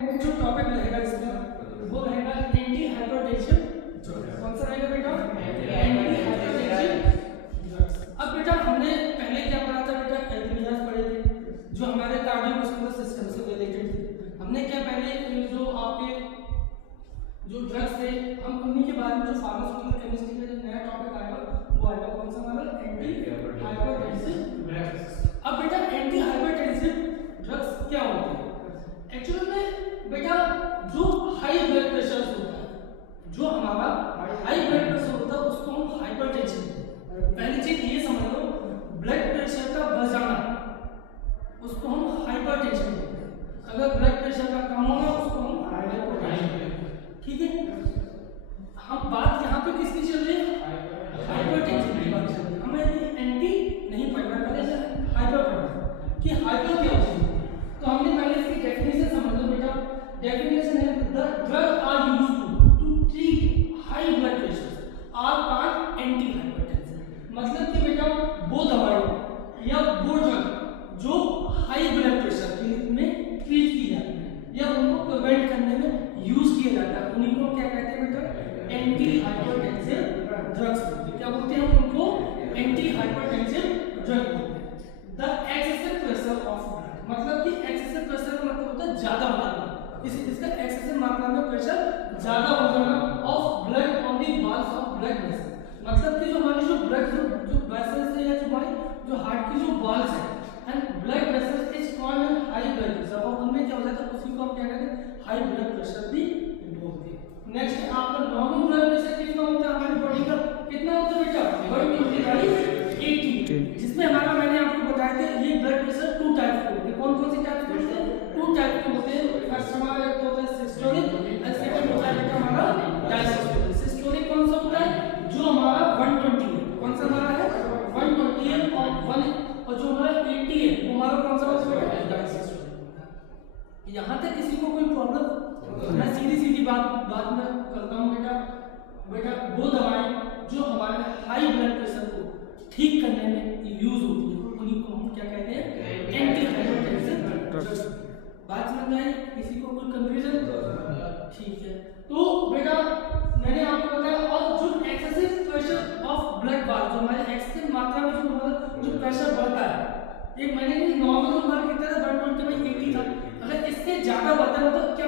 जो टॉपिक रहेगा इसमें वो रहेगा एंटी हाइपरटेंशन। कौन सा रहेगा बेटा? Anti hypertension. अब बेटा हमने पहले क्या पढ़ा था बेटा? एल्थमियास पढ़े थे जो हमारे कार्डियोवास्कुलर सिस्टम से रिलेटेड थे। हमने क्या पहले जो आपके जो ड्रग्स थे हम उन्हीं के बारे में जो फार्मास्यूटिकल केमिस्ट्री का जो नया टॉपिक आएगा वो आएगा कौन सा हमारा? Anti hypertensive drugs. अब बेटा एंटी हाइपरटेंसिव ड्रग्स क्या होते हैं? एक्चुअली में बेटा जो हाई ब्लड प्रेशर होता है, जो हमारा हाई ब्लड प्रेशर होता है उसको हम हाइपरटेंशन बोलते हैं। पहली चीज ये समझ लो, ब्लड प्रेशर का बढ़ जाना उसको हम हाइपरटेंशन बोलते हैं। अगर ब्लड प्रेशर का कम होना उसको हम हाइपरटेंशन। ठीक है, हम बात यहाँ पे किसकी चल रही है? हाइपरटेंशन की बात चल रही है। हमें एंटी नहीं पढ़ना, पहले हाइपर पढ़ना कि हाइपर क्या होती है। तो हमने पहले इसकी डेफिनेशन समझ लो बेटा। डेफिनेशन है the drug are used to treat high blood pressure are are antihypertensive. मतलब कि बेटा वो दवाई या वो ड्रग जो हाई ब्लड प्रेशर के में ट्रीट की जाती है या उनको प्रिवेंट करने में यूज किया जाता है उन्हीं को क्या कहते हैं बेटा? एंटी हाइपरटेंसिव ड्रग्स बोलते हैं। क्या बोलते हैं हम उनको? एंटी हाइपरटेंसिव ड्रग बोलते हैं। The excessive pressure of blood, मतलब कि एक्सेसिव प्रेशर का मतलब होता है ज्यादा होना। इसका एक्सेसिव मात्रा में प्रेशर ज्यादा हो जाना of blood on the walls of blood vessel. मतलब कि जो हमारी जो ब्लड जो वेसल्स है या जो हमारी जो हार्ट की जो वॉल्स है and blood vessels is called high blood pressure, और उनमें क्या हो जाता है उसी को हम क्या कहते हैं? हाई ब्लड प्रेशर भी बोलते हैं। नेक्स्ट आपका नॉर्मल ब्लड प्रेशर कितना होता है हमारी बॉडी का? कितना होता है बेटा? 120/80, जिसमें हमारा मैंने आपको बताया था ये ब्लड प्रेशर टू टाइप के होते हैं। कौन कौन से टाइप के होते हैं? टू टाइप के होते हैं। फर्स्ट हमारा एक होता है सिस्टोलिक और सेकंड होता है बेटा हमारा डायस्टोलिक। सिस्टोलिक कौन सा होता है? जो हमारा 120 है। कौन सा हमारा है? 120 है। और जो हमारा 80 है वो हमारा कौन सा होता है? डायस्टोलिक होता है। यहाँ तक किसी को कोई प्रॉब्लम? मैं सीधी बात में करता हूँ बेटा वो दवाएं जो हमारे हाई ब्लड प्रेशर को ठीक करने में यूज होती है उन्हीं को हम क्या कहते हैं? Anti hypertensive drugs. बात समझ में आई? किसी को कोई कंफ्यूजन? ठीक है, तो बेटा मैंने आपको बताया। और जो excessive pressure of blood valve, जो हमारे एक्सेसिव मात्रा में जो प्रेशर बढ़ता है, एक मैंने नॉर्मल हमारा कितना था? 120/80 था। अगर इससे ज्यादा बढ़ता है तो क्या